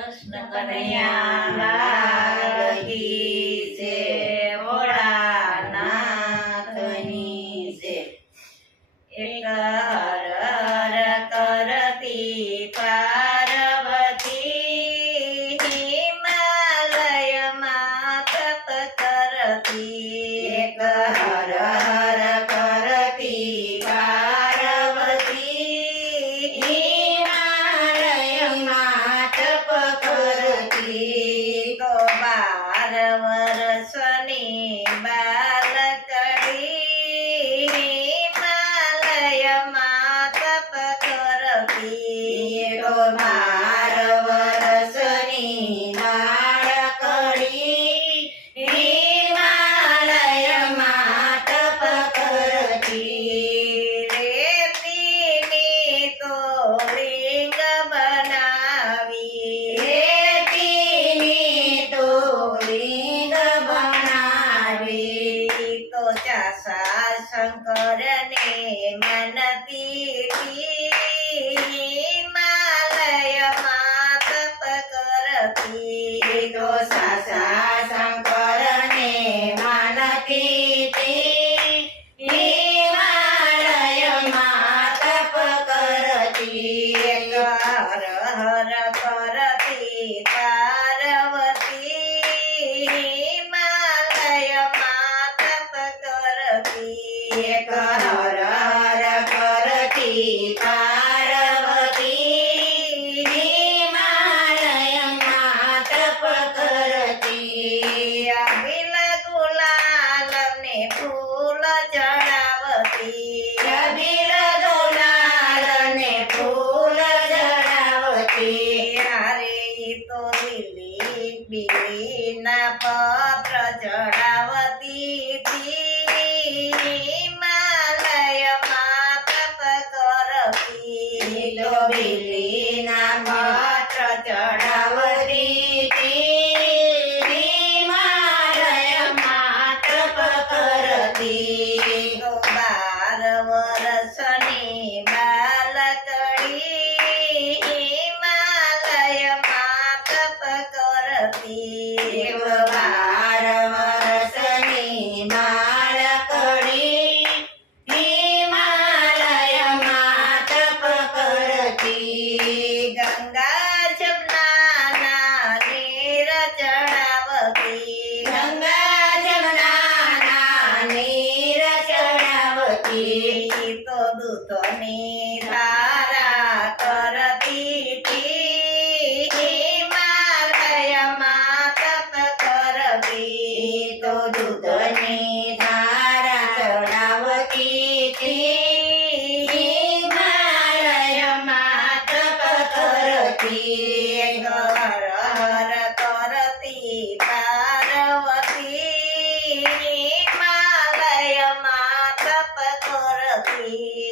કૃષ્ણ કનૈયા છે ભોળાનાથની છે એક હર કરતી પાર્વતી હિમાલયમાં તપ કરતી.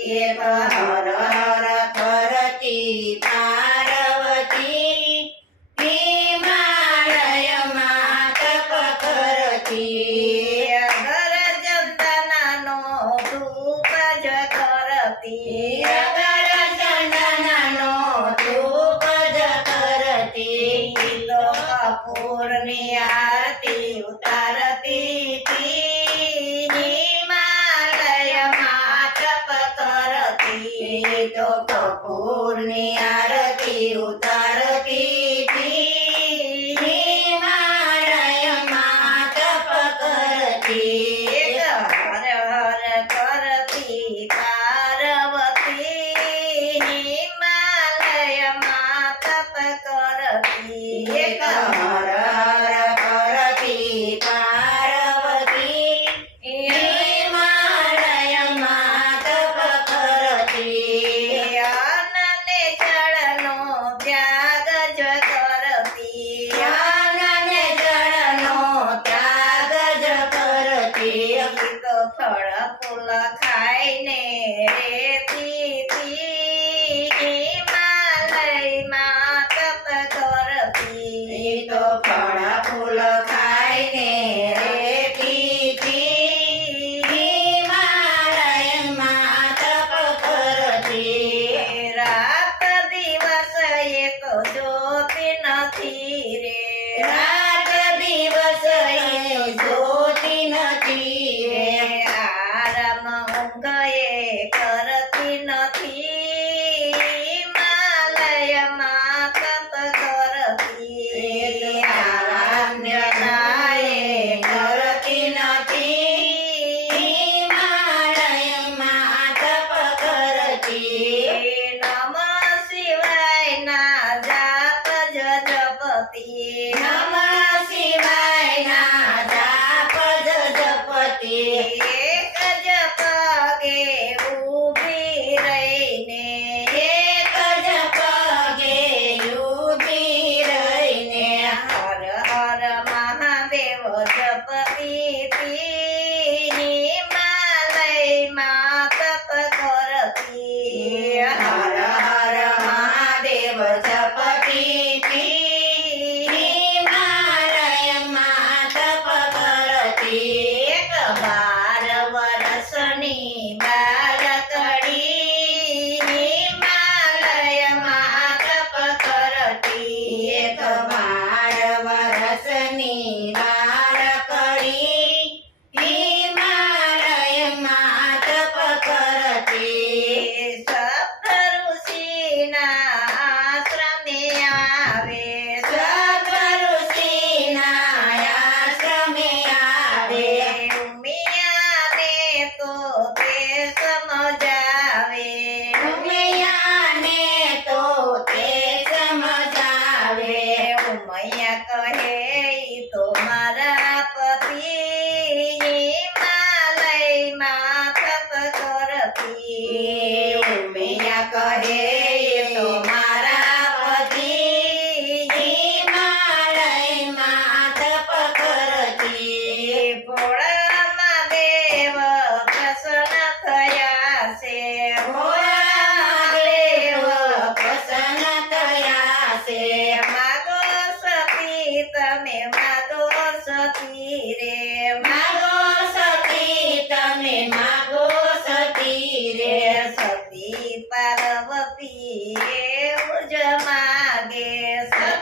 હર હર પરતી પા પાર્વતી ઉર્જ માગે સર.